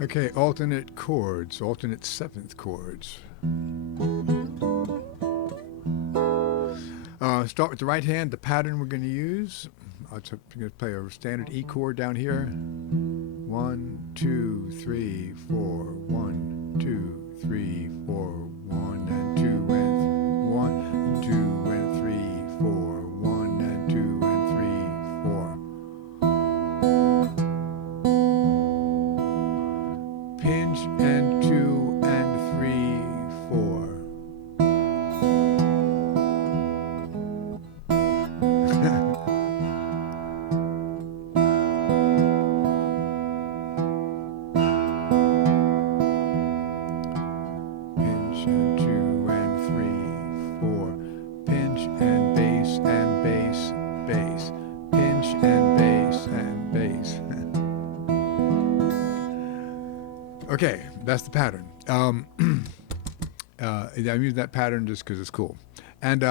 Okay, alternate chords, alternate seventh chords. Start with the right hand, the pattern we're going to use. I'm going to play a standard E chord down here. 1, 2, 3, 4, 1, 2, 3, 4, 1 and 2 and 1, 2 and 3, 4, 1 and 2 and 3, 4. Pinch and 2 and 3, 4. Pinch and 2 and 3, 4. Pinch and bass and bass, bass. Pinch and bass and bass. Okay, that's the pattern. I'm using that pattern just because it's cool. And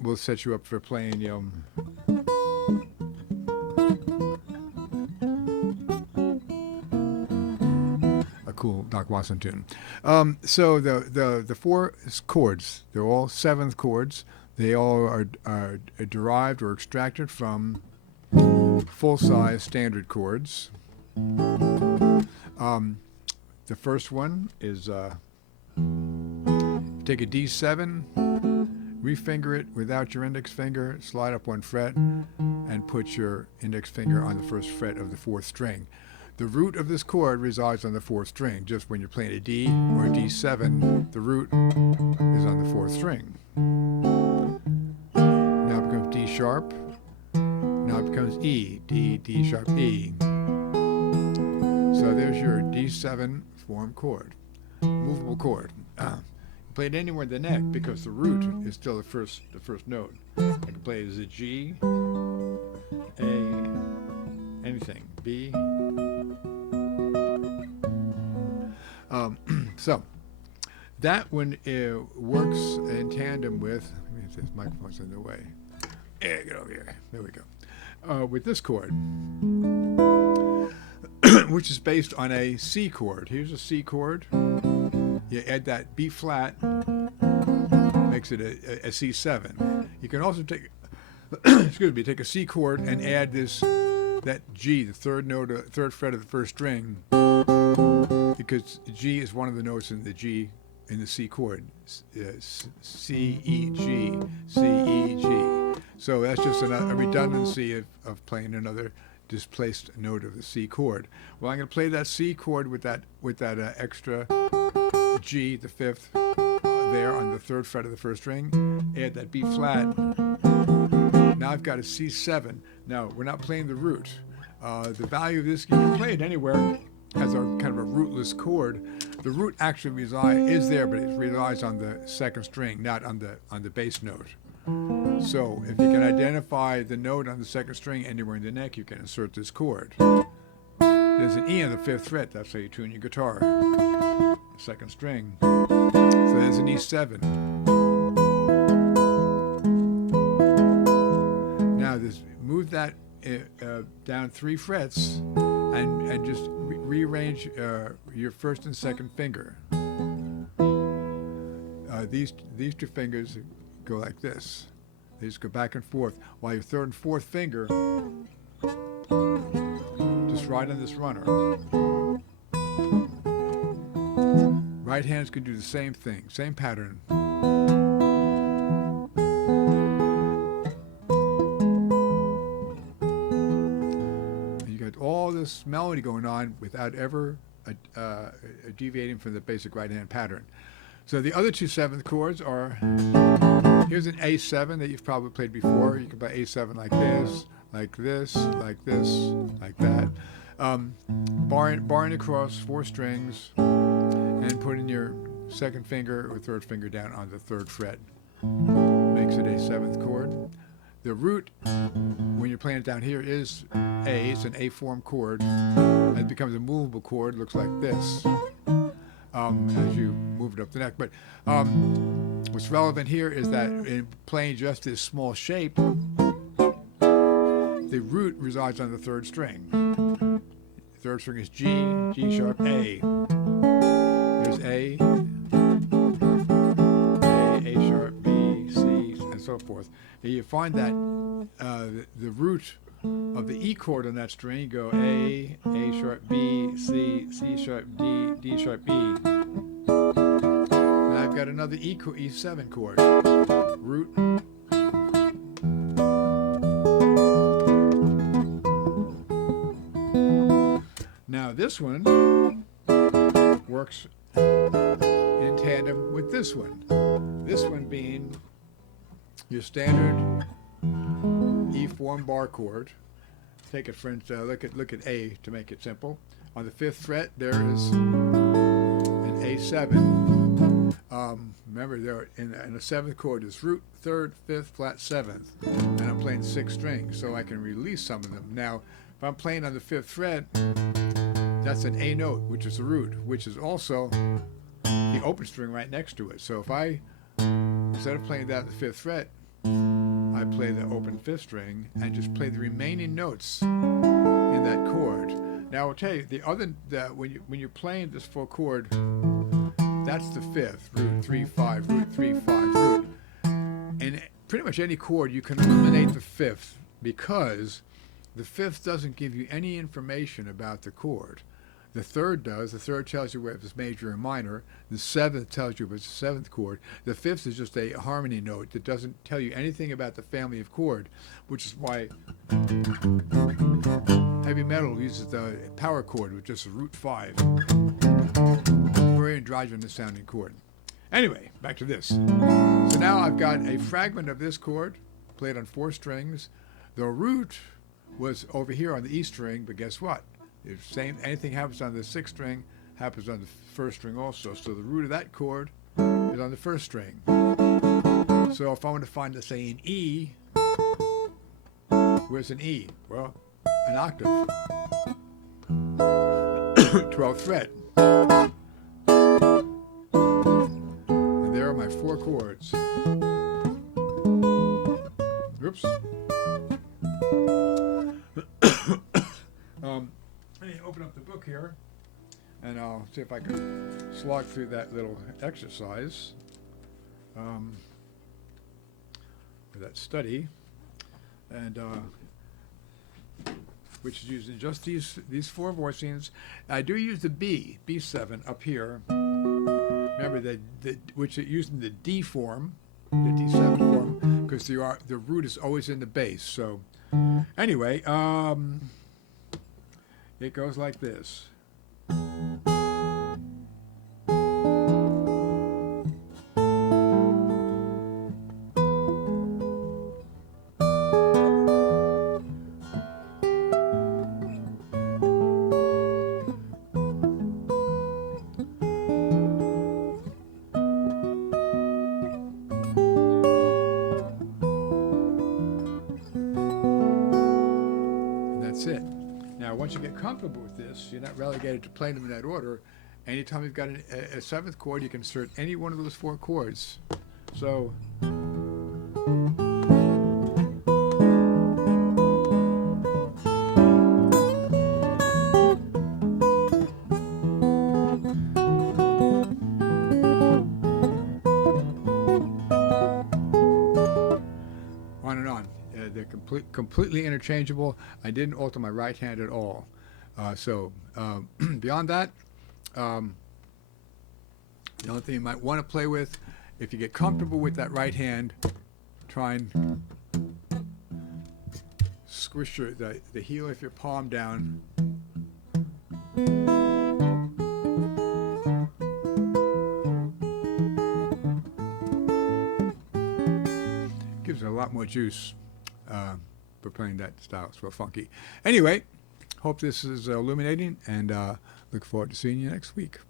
we'll set you up for playing, a cool Doc Watson tune. So the four chords, they're all seventh chords. They all are derived or extracted from full-size standard chords. The first one is take a D7, refinger it without your index finger, slide up one fret, and put your index finger on the first fret of the fourth string. The root of this chord resides on the fourth string. Just when you're playing a D or a D7, the root is on the fourth string. Now it becomes D sharp. Now it becomes E, D, D sharp, E. So there's your D7 form chord, movable chord. Play it anywhere in the neck because the root is still the first note. I can play it as a G, A, anything, B. So that one works in tandem with. Let me see, this microphone's in the way. Yeah, get over here. There we go. With this chord, which is based on a C chord. Here's a C chord. You add that B flat, makes it a C7. You can also take, take a C chord and add that G, the third fret of the first string, because G is one of the notes in the C chord. C, E, G, C, E, G. So that's just a redundancy of playing another displaced note of the C chord. Well, I'm going to play that C chord with that extra G, the fifth, there on the third fret of the first string. Add that B flat. Now I've got a C7. Now we're not playing the root. The value of this, you can play it anywhere as a kind of a rootless chord. The root actually is there, but it relies on the second string, not on the bass note. So if you can identify the note on the second string anywhere in the neck, you can insert this chord. There's an E on the fifth fret. That's how you tune your guitar. Second string. So there's an E7. Now move that down 3 frets and just rearrange your first and second finger. These two fingers go like this. They just go back and forth, while your third and fourth finger just right on this runner. Right hands can do the same thing, same pattern. And you got all this melody going on without ever deviating from the basic right hand pattern. So the other two seventh chords are, here's an A7 that you've probably played before. You can play A7 like this, like this, like this, like that. Barring across 4 strings and putting your second finger or third finger down on the third fret. Makes it a 7th chord. The root, when you're playing it down here, is A. It's an A form chord. And it becomes a movable chord, looks like this. As you move it up the neck. But what's relevant here is that in playing just this small shape, the root resides on the third string. third string is G, G sharp, A. Here's A sharp, B, C, and so forth. Now you find that the root of the E chord on that string, you go A sharp, B, C, C sharp, D, D sharp, E. And I've got another E7 chord. Root. Now this one works in tandem with this one. This one being your standard E form bar chord. Take it, friends. Look at A to make it simple. On the 5th fret, there is an A7. Remember, there in the 7th chord is root, 3rd, 5th, flat, 7th, and I'm playing 6 strings, so I can release some of them. Now, if I'm playing on the 5th fret, that's an A note, which is the root, which is also the open string right next to it. So if I, instead of playing that at the 5th fret, I play the open 5th string and just play the remaining notes in that chord. Now I'll tell you, when you're playing this full chord, that's the 5th, root 3 5, root 3 5, root. And pretty much any chord you can eliminate the 5th, because the 5th doesn't give you any information about the chord. The 3rd does. The 3rd tells you whether it's major or minor. The 7th tells you if it's a 7th chord. The 5th is just a harmony note that doesn't tell you anything about the family of chord, which is why heavy metal uses the power chord, which is a root 5. Very androgynous sounding chord. Anyway, back to this. So now I've got a fragment of this chord played on 4 strings. The root was over here on the E string, but guess what? If anything happens on the 6th string, happens on the 1st string also. So the root of that chord is on the 1st string. So if I want to find, let's say, an E, where's an E? Well, an octave. 12th fret. And there are my 4 chords. Oops. Let me open up the book here, and I'll see if I can slog through that little exercise, that study, and which is using just these 4 voicings. I do use the B7 up here. Remember which is using the D form, the D7 form, because the root is always in the bass. So anyway, it goes like this. It. Now, once you get comfortable with this, you're not relegated to playing them in that order. Anytime you've got a 7th chord, you can insert any one of those 4 chords. So, on and on. They're completely interchangeable. I didn't alter my right hand at all. Beyond that, the only thing you might want to play with, if you get comfortable with that right hand, try and squish the heel of your palm down. Gives it a lot more juice. For playing that style. It's real funky. Anyway, hope this is illuminating, and look forward to seeing you next week.